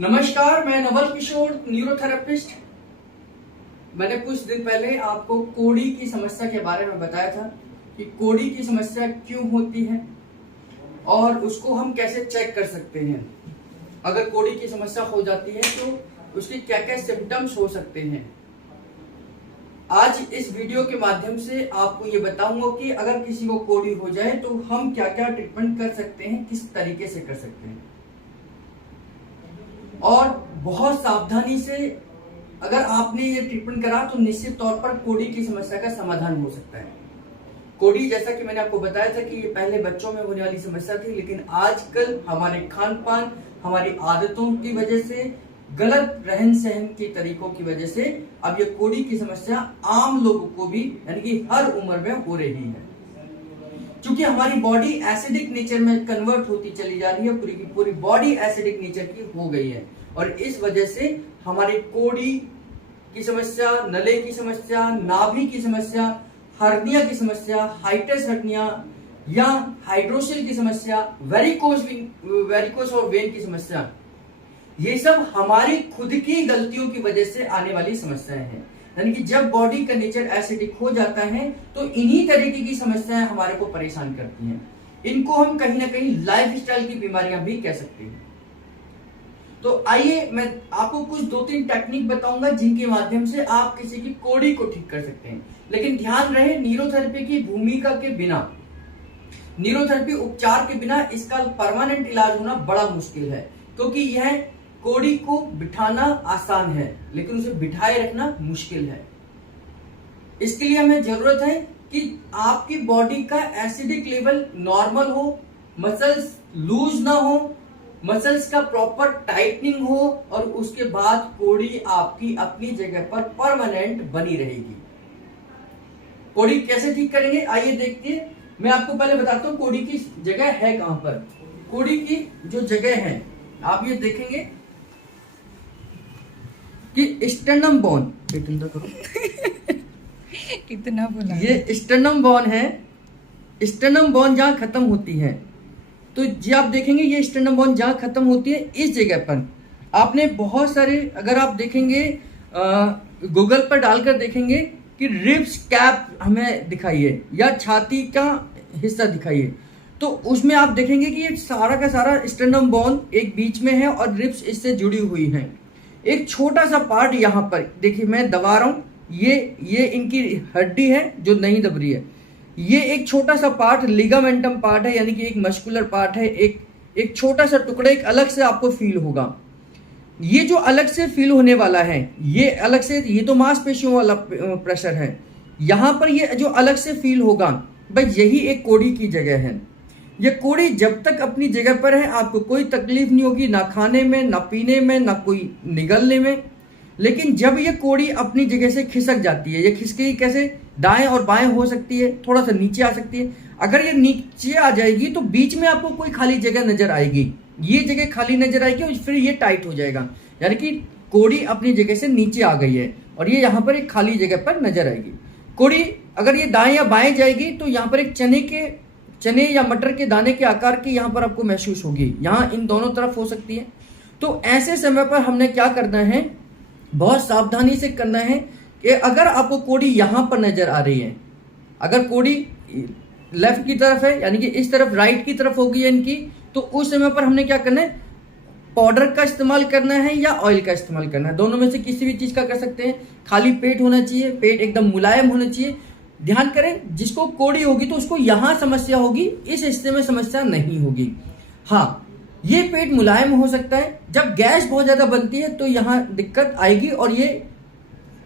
नमस्कार, मैं नवल किशोर, न्यूरोथेरेपिस्ट। मैंने कुछ दिन पहले आपको कोड़ी की समस्या के बारे में बताया था कि कोड़ी की समस्या क्यों होती है और उसको हम कैसे चेक कर सकते हैं। अगर कोड़ी की समस्या हो जाती है तो उसके क्या क्या सिम्टम्स हो सकते हैं। आज इस वीडियो के माध्यम से आपको ये बताऊंगा कि अगर किसी को कोड़ी हो जाए तो हम क्या क्या ट्रीटमेंट कर सकते हैं, किस तरीके से कर सकते हैं और बहुत सावधानी से अगर आपने ये ट्रीटमेंट करा तो निश्चित तौर पर कोड़ी की समस्या का समाधान हो सकता है। कोड़ी, जैसा कि मैंने आपको बताया था कि ये पहले बच्चों में होने वाली समस्या थी, लेकिन आजकल हमारे खान पान, हमारी आदतों की वजह से, गलत रहन सहन के तरीकों की वजह से अब ये कोड़ी की समस्या आम लोगों को भी, यानी कि हर उम्र में हो रही है। क्योंकि हमारी बॉडी एसिडिक नेचर में कन्वर्ट होती चली जा रही है, पूरी की पूरी बॉडी एसिडिक नेचर की हो गई है और इस वजह से हमारी कोड़ी की समस्या, नले की समस्या, नाभि की समस्या, हर्निया की समस्या, हाइटस हर्निया या हाइड्रोसिल की समस्या, वेरिकोस और वेन की समस्या, ये सब हमारी खुद की गलतियों की वजह से आने वाली समस्याएं हैं। यानी कि जब बॉडी का नेचर एसिडिक हो जाता है तो इन्हीं तरीके की समस्याएं हमारे को परेशान करती हैं। इनको हम कहीं ना कहीं लाइफस्टाइल की बीमारियां भी कह सकते हैं। तो आइए मैं आपको कुछ 2-3 टेक्निक बताऊंगा जिनके माध्यम से आप किसी की कोड़ी को ठीक कर सकते हैं। लेकिन ध्यान रहे, न्यूरोथेरेपी की भूमिका के बिना, न्यूरोथेरेपी उपचार के बिना इसका परमानेंट इलाज होना बड़ा मुश्किल है, क्योंकि यह कोड़ी को बिठाना आसान है लेकिन उसे बिठाए रखना मुश्किल है। इसके लिए हमें जरूरत है कि आपकी बॉडी का एसिडिक लेवल नॉर्मल हो, मसल्स लूज ना हो, मसल्स का प्रॉपर टाइटनिंग हो और उसके बाद कोड़ी आपकी अपनी जगह पर परमानेंट बनी रहेगी। कोड़ी कैसे ठीक करेंगे आइए देखते हैं। मैं आपको पहले बताता हूं कोड़ी की जगह है कहां पर। कोड़ी की जो जगह है आप ये देखेंगे कि स्टर्नम बोन, कितना बोला, ये स्टर्नम बोन है। स्टर्नम बोन जहां खत्म होती है, तो जी आप देखेंगे ये स्टर्नम बोन जहां खत्म होती है इस जगह पर आपने बहुत सारे, अगर आप देखेंगे गूगल पर डालकर देखेंगे कि रिब्स कैप हमें दिखाइए या छाती का हिस्सा दिखाइए, तो उसमें आप देखेंगे कि ये सारा का सारा स्टर्नम बोन एक बीच में है और रिब्स इससे जुड़ी हुई हैं। एक छोटा सा पार्ट यहाँ पर देखिए, मैं दबा रहा हूँ, ये इनकी हड्डी है जो नहीं दब रही है। ये एक छोटा सा पार्ट लिगामेंटम पार्ट है, यानी कि एक मस्कुलर पार्ट है। एक छोटा सा टुकड़ा एक अलग से आपको फील होगा। ये जो अलग से फील होने वाला है, ये अलग से, ये तो मांसपेशियों वाला प्रेशर है। यहाँ पर ये जो अलग से फील होगा, भाई यही एक कोड़ी की जगह है। ये कोड़ी जब तक अपनी जगह पर है आपको कोई तकलीफ नहीं होगी, ना खाने में, ना पीने में, ना कोई निगलने में। लेकिन जब ये कोड़ी अपनी जगह से खिसक जाती है, ये खिसकेगी कैसे, दाएं और बाएं हो सकती है, थोड़ा सा नीचे आ सकती है। अगर ये नीचे आ जाएगी तो बीच में आपको कोई खाली जगह नजर आएगी, ये जगह खाली नजर आएगी और फिर ये टाइट हो जाएगा, यानी कि कोड़ी अपनी जगह से नीचे आ गई है और ये यहाँ पर एक खाली जगह पर नजर आएगी। कोड़ी अगर ये दाएं या बाएं जाएगी तो यहाँ पर एक चने या मटर के दाने के आकार की यहाँ पर आपको महसूस होगी, यहाँ इन दोनों तरफ हो सकती है। तो ऐसे समय पर हमने क्या करना है, बहुत सावधानी से करना है कि अगर आपको कोड़ी यहाँ पर नजर आ रही है, अगर कोड़ी लेफ्ट की तरफ है यानी कि इस तरफ राइट की तरफ होगी इनकी, तो उस समय पर हमने क्या करना है, पाउडर का इस्तेमाल करना है या ऑयल का इस्तेमाल करना है। दोनों में से किसी भी चीज का कर सकते हैं। खाली पेट होना चाहिए, पेट एकदम मुलायम होना चाहिए। ध्यान करें, जिसको कोड़ी होगी तो उसको यहां समस्या होगी, इस हिस्से में समस्या नहीं होगी। हाँ, ये पेट मुलायम हो सकता है। जब गैस बहुत ज्यादा बनती है तो यहां दिक्कत आएगी और ये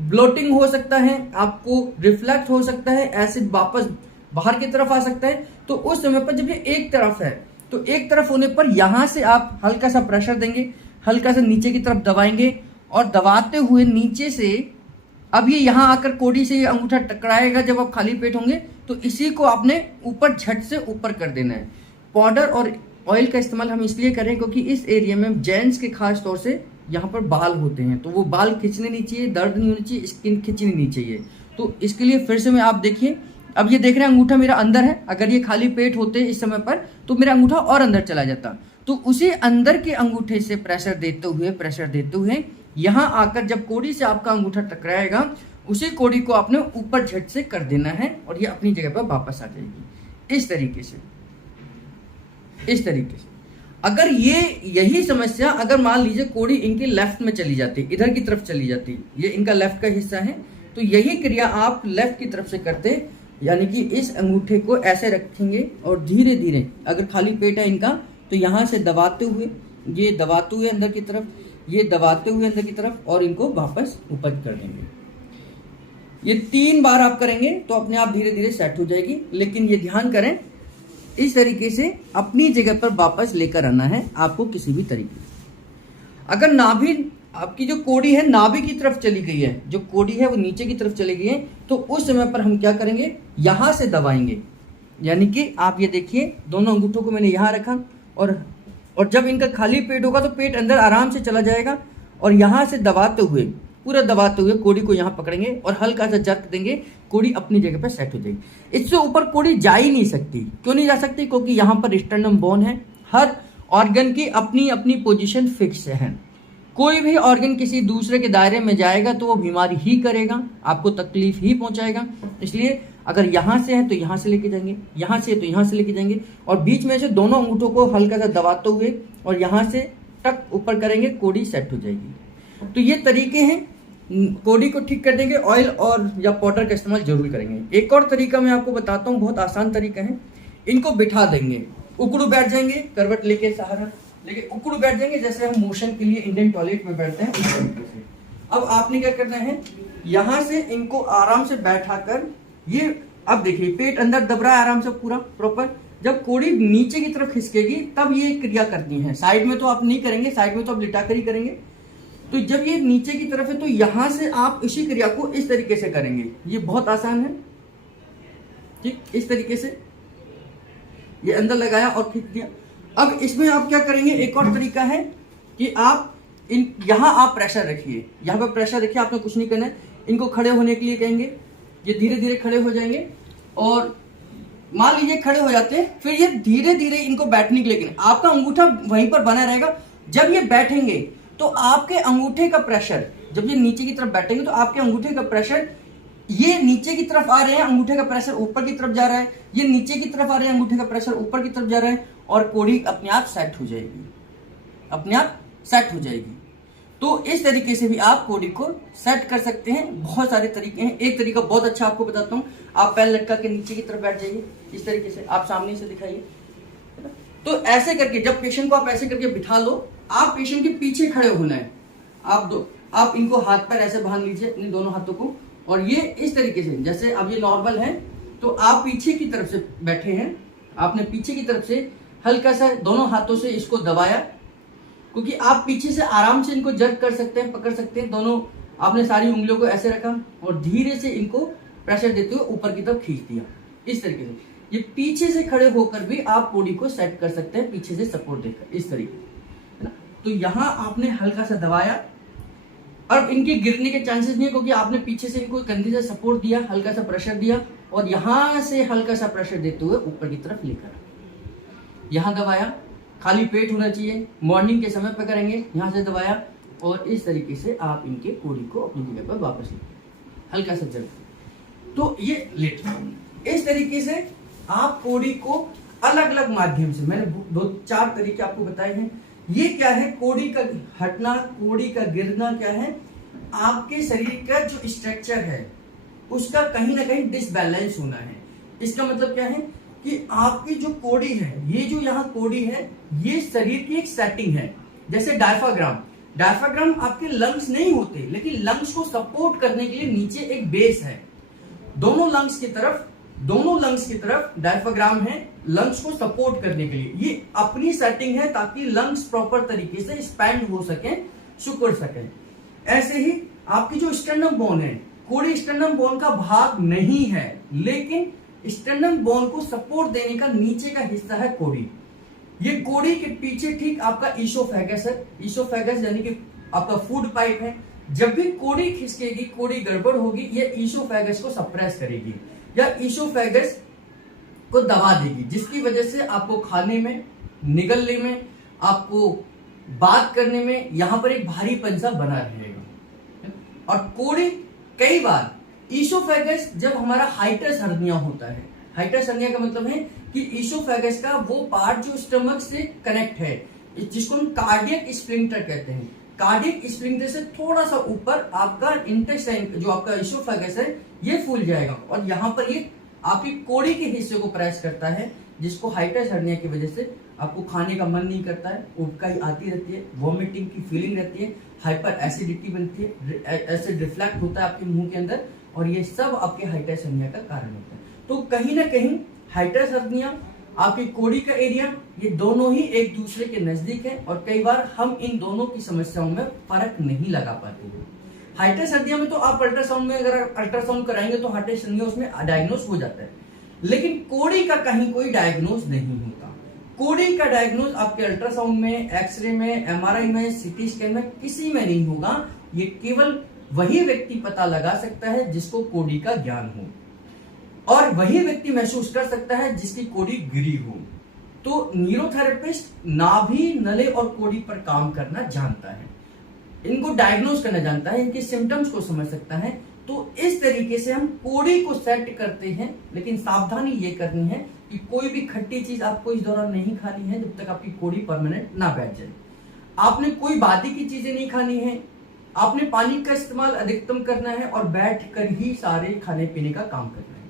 ब्लोटिंग हो सकता है, आपको रिफ्लेक्ट हो सकता है, एसिड वापस बाहर की तरफ आ सकता है। तो उस समय पर जब ये एक तरफ है तो एक तरफ होने पर यहां से आप हल्का सा प्रेशर देंगे, हल्का सा नीचे की तरफ दबाएंगे और दबाते हुए नीचे से, अब ये यहां आकर कोड़ी से ये अंगूठा टकराएगा जब आप खाली पेट होंगे, तो इसी को आपने ऊपर झट से ऊपर कर देना है। पाउडर और ऑयल का इस्तेमाल हम इसलिए करें क्योंकि इस एरिया में जेंट्स के खास तौर से यहाँ पर बाल होते हैं, तो वो बाल खींचने नहीं चाहिए, दर्द नहीं होनी चाहिए, स्किन खींचनी नहीं चाहिए। तो इसके लिए फिर से मैं, आप देखिए, अब ये देख रहे हैं अंगूठा मेरा अंदर है। अगर ये खाली पेट होते इस समय पर तो मेरा अंगूठा और अंदर चला जाता। तो उसे अंदर के अंगूठे से प्रेशर देते हुए यहाँ आकर जब कोड़ी से आपका अंगूठा टकराएगा, उसी कोड़ी को आपने ऊपर झट से कर देना है और ये अपनी जगह पर वापस आ जाएगी। इस तरीके से अगर यही समस्या अगर मान लीजिए कोड़ी इनके लेफ्ट में चली जाती, इधर की तरफ चली जाती, ये इनका लेफ्ट का हिस्सा है, तो यही क्रिया आप लेफ्ट की तरफ से करते, यानी कि इस अंगूठे को ऐसे रखेंगे और धीरे धीरे, अगर खाली पेट है इनका तो यहाँ से दबाते हुए, ये दबाते हुए अंदर की तरफ, ये दबाते हुए अंदर की तरफ और इनको वापस ऊपर कर देंगे। ये 3 बार आप करेंगे तो अपने आप धीरे धीरे सेट हो जाएगी। लेकिन ये ध्यान करें, इस तरीके से अपनी जगह पर वापस लेकर आना है आपको किसी भी तरीके से। अगर नाभि, आपकी जो कोड़ी है नाभि की तरफ चली गई है, जो कोड़ी है वो नीचे की तरफ चली गई है, तो उस समय पर हम क्या करेंगे, यहां से दबाएंगे। यानी कि आप ये देखिए, दोनों अंगूठों को मैंने यहां रखा और जब इनका खाली पेट होगा तो पेट अंदर आराम से चला जाएगा और यहां से दबाते हुए, पूरा दबाते हुए कोड़ी को यहां पकड़ेंगे और हल्का सा जर्क देंगे, कोड़ी अपनी जगह पर सेट हो जाएगी। इससे ऊपर कोड़ी जा ही नहीं सकती। क्यों नहीं जा सकती? क्योंकि यहां पर स्टर्नम बोन है। हर ऑर्गन की अपनी अपनी पोजीशन फिक्स है। कोई भी ऑर्गन किसी दूसरे के दायरे में जाएगा तो वो बीमारी ही करेगा, आपको तकलीफ ही पहुंचाएगा। इसलिए अगर यहाँ से है तो यहाँ से लेके जाएंगे, यहाँ से है तो यहाँ से लेके जाएंगे और बीच में से दोनों अंगूठों को हल्का सा दबाते हुए और यहाँ से टक ऊपर करेंगे, कोड़ी सेट हो जाएगी। तो ये तरीके हैं, कोड़ी को ठीक कर देंगे। ऑयल और या पाउडर का इस्तेमाल जरूर करेंगे। एक और तरीका मैं आपको बताता हूँ, बहुत आसान तरीका है। इनको बिठा देंगे, उकड़ू बैठ जाएंगे, करवट लेके सहारा लेके उकड़ू बैठ जाएंगे, जैसे हम मोशन के लिए इंडियन टॉयलेट में बैठते हैं उस तरीके से। अब आपने क्या करना है, यहाँ से इनको आराम से बैठाकर, ये अब देखिए पेट अंदर दब रहा है आराम से पूरा प्रॉपर। जब कोड़ी नीचे की तरफ खिसकेगी तब ये क्रिया करनी है। साइड में तो आप नहीं करेंगे, साइड में तो आप लिटाकर ही करेंगे। तो जब ये नीचे की तरफ है तो यहां से आप इसी क्रिया को इस तरीके से करेंगे। ये बहुत आसान है, ठीक, इस तरीके से ये अंदर लगाया और खींच दिया। अब इसमें आप क्या करेंगे, एक और तरीका है कि आप यहां आप प्रेशर रखिए, यहां पर प्रेशर रखिए, आपने कुछ नहीं करना है। इनको खड़े होने के लिए कहेंगे, ये धीरे धीरे खड़े हो जाएंगे और मान लीजिए खड़े हो जाते हैं, फिर ये धीरे धीरे इनको बैठने के लिए, आपका अंगूठा वहीं पर बना रहेगा। जब ये बैठेंगे तो आपके अंगूठे का प्रेशर, जब ये नीचे की तरफ बैठेंगे तो आपके अंगूठे का प्रेशर, ये नीचे की तरफ आ रहे हैं, अंगूठे का प्रेशर ऊपर की तरफ जा रहा है, ये नीचे की तरफ आ रहे हैं, अंगूठे का प्रेशर ऊपर की तरफ जा रहा है और कोड़ी अपने आप सेट हो जाएगी, अपने आप सेट हो जाएगी। तो इस तरीके से भी आप कोड़ी को सेट कर सकते हैं। बहुत सारे तरीके हैं। एक तरीका बहुत अच्छा आपको बताता हूं, आप पैर लटका के नीचे की तरफ बैठ जाइए, इस तरीके से आप सामने से दिखाइए। तो ऐसे करके जब पेशेंट को आप ऐसे करके बिठा लो, आप पेशेंट के पीछे खड़े होना है। आप इनको हाथ पर ऐसे बांध लीजिए, अपने दोनों हाथों को, और ये इस तरीके से, जैसे अब ये नॉर्मल है तो आप पीछे की तरफ से बैठे हैं, आपने पीछे की तरफ से हल्का सा दोनों हाथों से इसको दबाया, क्योंकि आप पीछे से आराम से इनको जर्क कर सकते हैं, पकड़ सकते हैं। दोनों आपने सारी उंगलियों को ऐसे रखा और धीरे से इनको प्रेशर देते हुए ऊपर की तरफ खींच दिया, इस तरीके से। ये पीछे से खड़े होकर भी आप बॉडी को सेट कर सकते हैं, पीछे से सपोर्ट देकर, इस तरीके है ना। तो यहाँ आपने हल्का सा दबाया, और इनके गिरने के चांसेस नहीं है क्योंकि आपने पीछे से इनको कंधे से सपोर्ट दिया, हल्का सा प्रेशर दिया और यहाँ से हल्का सा प्रेशर देते हुए ऊपर की तरफ लेकर यहाँ दबाया। खाली पेट होना चाहिए, मॉर्निंग के समय पर करेंगे। यहाँ से दबाया और इस तरीके से आप इनके कोड़ी को अपनी जगह पर वापस लेंगे, हल्का सा जल। तो ये लेट, इस तरीके से आप कोड़ी को अलग अलग माध्यम से, मैंने 2-4 तरीके आपको बताए हैं। ये क्या है, कोड़ी का हटना, कोड़ी का गिरना क्या है, आपके शरीर का जो स्ट्रक्चर है उसका कहीं ना कहीं डिसबैलेंस होना है। इसका मतलब क्या है कि आपकी जो कोड़ी है, ये जो यहाँ कोड़ी है, ये शरीर की एक सेटिंग है। जैसे डायफ्राग्राम आपके लंग्स नहीं होते, लेकिन लंग्स को सपोर्ट करने के लिए नीचे एक बेस है। दोनों लंग्स की तरफ डायफ्राग्राम है, लंग्स को सपोर्ट करने के लिए। ये अपनी सेटिंग है ताकि लंग्स प्रॉपर तरीके से एक्सपैंड हो सके, सिकुड़ सके। ऐसे ही आपकी जो स्टर्नम बोन है, कोड़ी स्टर्नम बोन का भाग नहीं है, लेकिन स्टर्नम बोन को सपोर्ट देने का नीचे का हिस्सा है कोड़ी। ये कोड़ी के पीछे ठीक आपका ईसोफेगस है। ईसोफेगस यानी कि आपका फूड पाइप है। जब भी कोड़ी खिसकेगी, कोड़ी गड़बड़ होगी, ये ईसोफेगस को सप्रेस करेगी या ईसोफेगस को दबा देगी, जिसकी वजह से आपको खाने में, निगलने में, आपको बात करने में यहाँ पर एक भारीपन सा बना रहेगा। और कोड़ी कई बार ईसोफेगस जब हमारा हाइटस हर्निया होता है, हाइटस हर्निया का मतलब है कि ईसोफेगस का वो पार्ट जो स्टमक से कनेक्ट है, जिसको हम कार्डियक स्फिंक्टर कहते हैं, कार्डियक स्फिंक्टर से थोड़ा सा ऊपर आपका इंटेस्टाइन जो आपका ईसोफेगस है ये फूल जाएगा और यहाँ पर ये आपकी कोड़ी के हिस्से को प्रेस करता है, जिसको हाइटस हर्निया की वजह से आपको खाने का मन नहीं करता है, उबकाई आती रहती है, वॉमिटिंग की फीलिंग रहती है, हाइपर एसिडिटी बनती है, एसिड रिफ्लेक्ट होता है आपके मुंह के अंदर, और ये सब आपके हाइटस हर्निया का कारण होता है। तो कहीं ना कहीं हाइटस हर्निया, आपकी कोड़ी का एरिया, ये दोनों ही एक दूसरे के नजदीक है और कई बार हम इन दोनों की समस्याओं में फर्क नहीं लगा पाते हैं। हाइटस हर्निया में तो आप अल्ट्रासाउंड में अगर अल्ट्रासाउंड कराएंगे तो हाइटस हर्निया उसमें डायग्नोस हो जाता है, लेकिन कोड़ी का कहीं कोई डायग्नोस नहीं होता। कोड़ी का डायग्नोस आपके अल्ट्रासाउंड में, एक्सरे में, एमआरआई में, सीटी स्कैन में किसी में नहीं होगा। ये केवल वही व्यक्ति पता लगा सकता है जिसको कोड़ी का ज्ञान हो, और वही व्यक्ति महसूस कर सकता है जिसकी कोड़ी गिरी हो। तो न्यूरोथेरेपिस्ट नाभि, नले और कोड़ी पर काम करना जानता है, इनको डायग्नोस करना जानता है, इनके सिम्टम्स को समझ सकता है। तो इस तरीके से हम कोड़ी को सेट करते हैं, लेकिन सावधानी ये करनी है कि कोई भी खट्टी चीज आपको इस दौरान नहीं खानी है जब तक आपकी कोड़ी परमानेंट ना बैठ जाए। आपने कोई बादी की चीजें नहीं खानी है, आपने पानी का इस्तेमाल अधिकतम करना है और बैठ कर ही सारे खाने पीने का काम करना है।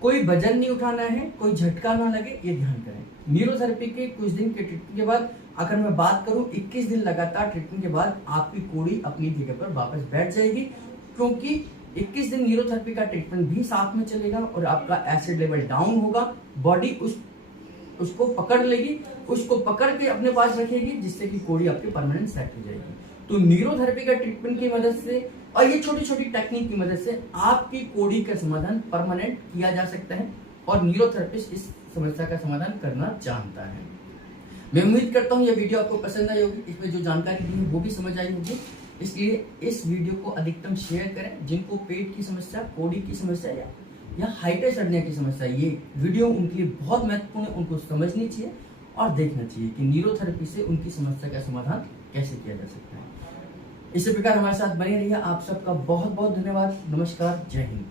कोई वजन नहीं उठाना है, कोई झटका ना लगे, ये ध्यान करें। न्यूरोथेरेपी के कुछ दिन के ट्रीटमेंट के बाद, अगर मैं बात करूं 21 दिन लगातार ट्रीटमेंट के बाद आपकी कोड़ी अपनी जगह पर वापस बैठ जाएगी, क्योंकि 21 दिन न्यूरोथेरेपी का ट्रीटमेंट भी साथ में चलेगा और आपका एसिड लेवल डाउन होगा, बॉडी उसको पकड़ लेगी, उसको पकड़ के अपने पास रखेगी, जिससे कि कोड़ी आपकी परमानेंट सेट हो जाएगी। तो न्यूरोथेरेपी का ट्रीटमेंट की मदद से और ये छोटी छोटी टेक्निक की मदद से आपकी कोड़ी का समाधान परमानेंट किया जा सकता है, और न्यूरोथेरेपिस्ट इस समस्या का समाधान करना जानता है। मैं उम्मीद करता हूँ यह वीडियो आपको पसंद आई होगी, इसमें जो जानकारी दी है वो भी समझ आई होगी। इसलिए इस वीडियो को अधिकतम शेयर करें। जिनको पेट की समस्या, कोड़ी की समस्या या हाइटस हर्निया की समस्या, ये वीडियो उनके लिए बहुत महत्वपूर्ण है, उनको समझनी चाहिए और देखना चाहिए कि न्यूरोथेरेपी से उनकी समस्या का समाधान कैसे किया जा सकता है। इसी प्रकार हमारे साथ बने रहिए। आप सबका बहुत बहुत धन्यवाद। नमस्कार, जय हिंद।